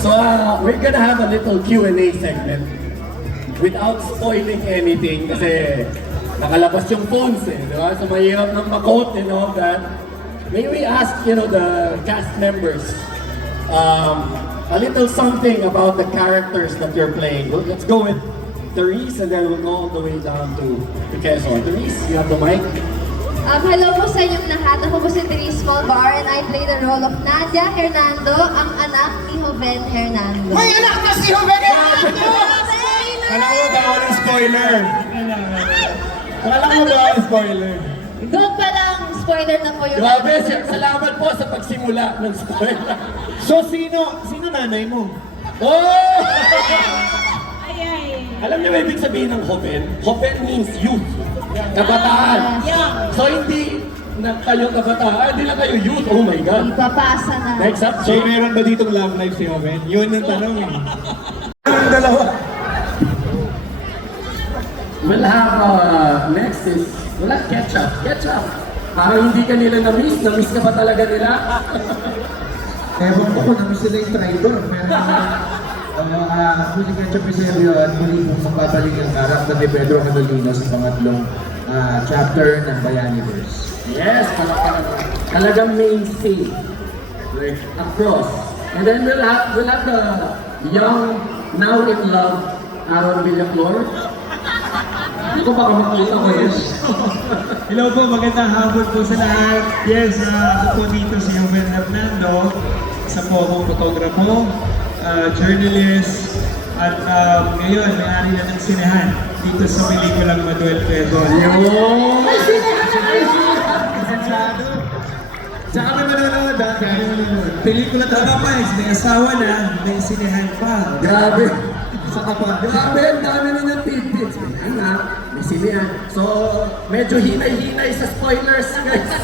So we're gonna have a little Q&A segment without spoiling anything kasi nakalabas yung phones eh, di ba? So mahirap ng makot and all that. May we ask, the cast members a little something about the characters that you're playing. Let's go with Therese and then we'll go all the way down to Quezon. Therese, you have the mic. Hello po sa inyong lahat. Ako po si Therese Malvar and I play the role of Nadia Hernando, ang anak ni Joven Hernando. May anak na si Joven Hernando! Alam mo ba walang spoiler? Alam mo ba walang spoiler? Doon pa lang, spoiler na po yun. Grabe, salamat po sa pagsimula ng spoiler. So sino nanay mo? Oh! Alam niyo ba ibig sabihin ng Joven? Joven means youth. Kabataan. So hindi na kayo kabataan, hindi lang kayo youth. Oh my God. Ipapasa na. Next up, So meron ba ditong love life si Joven? Yun ang tanong eh. Ang dalawa. We'll have, next is, wala, ketchup. Ketchup. Parang hindi ka nila na-miss. Na-miss ka ba talaga nila? Ewan ko kung namin sila yung traitor. Pero muli Ketchup Eusebio at muli pong magbabalik ang karakter ni Pedro Cadolino sa pangatlong chapter ng Bayaniverse. Yes, talagang mainstay. Like, across. And then we'll have the young, now in love, Aaron Villaflor. Hindi ko baka makita ko yun. Hello po, magandang hapon po sa lahat. Yes, ako po dito si Joven Hernando. Isa po akong fotograpo, journalist, at ngayon may-ari na ng sinehan dito sa pelikulang Manuel Quezon. May Saan kami manonood? Pelikula talaga pa eh. May asawa na, may sinehan pa. Grabe. Saka pa. Grabe, ang dami ninyong tidbits. May anak, may sinihan. So, medyo hinay-hinay sa spoilers, guys.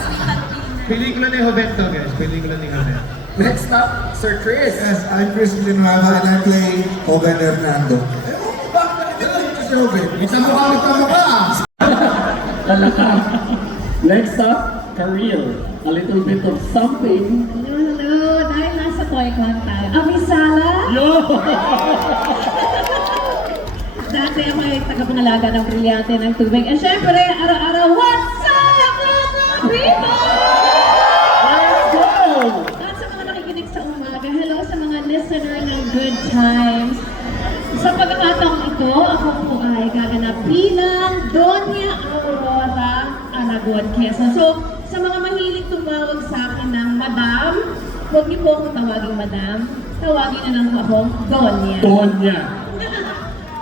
Pelikula ni Joven to, guys. Pelikula ni Joven. Next up, Sir Chris. Yes, I'm Chris Villanueva and I play Joven Hernando. Si Joven, isa mo ka. Talaga. Next up, Kareel. A little bit of something. Hello. Dahil nasa Toycon tayo. Amisala? Yo! Dati ako ay tagapangalaga ng brilyante ng tubig. And syempre, araw-araw, what's up, mga people? Let's go! At sa mga nakikinig sa umaga, hello sa mga listener ng Good Times. Sa pagkakataong ito, ako po ay gaganap bilang Doña Aurora Aragon Quezon. So, sa mga mahilig tumawag sa akin ng Madam, huwag niyo po akong tawagin Madam. Tawagin na lang po akong Doña. Tonya.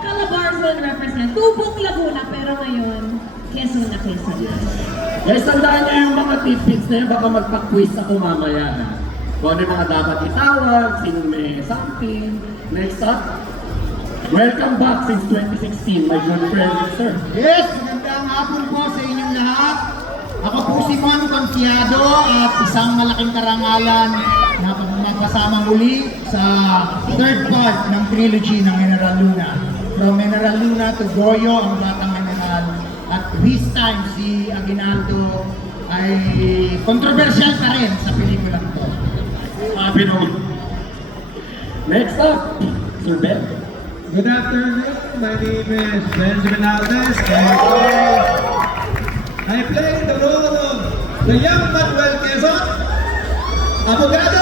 Calabarzon represent Tubong Laguna, pero ngayon, Quezon na Quezon. Guys, tandaan niyo yung mga tidbits na yun, baka magpa-quiz ako mamaya. Kung ano yung mga dapat itawag, sino may something. Next up, welcome back since 2016, my good friend, sir. Yes, magandang hapon po sa inyong lahat. Ako po si Mon Confiado at isang malaking karangalan na magkasama muli sa third part ng trilogy ng General Luna. From General Luna to Goyo, ang Batang General. At this time, si Aguinaldo ay kontrobersyal pa rin sa pelikula ito. Sabi naman. Next up, Sir Ben. Good afternoon. My name is Benjamin Alves and I play the role of the young Manuel Quezon, abogado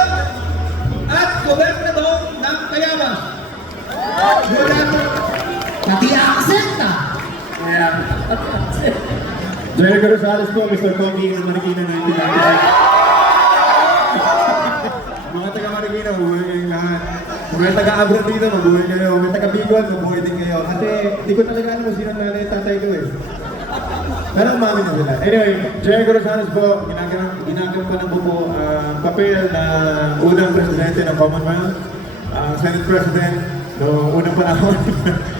at gobernador ng Tayabas. Good afternoon. Pati accent Yeah. Jericho Rosales po, Mr. Kogi ng Marikina 1995. Mga taga Marikina, mabuhay kayong lahat. Kung may taga-abroad dito, mabuhay kayo. Kung may taga-Bicol, mabuhay din kayo. Kasi hindi ko talaga alam kung sino nanay tatay ko eh. Pero umamin na sila. Anyway, Jericho Rosales po, ginagawa ko ng buo papel na unang presidente ng Commonwealth, Senate President, no unang panahon,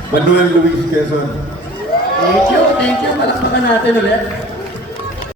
Manuel Luis Quezon. Thank you. Palakpakan natin ulit.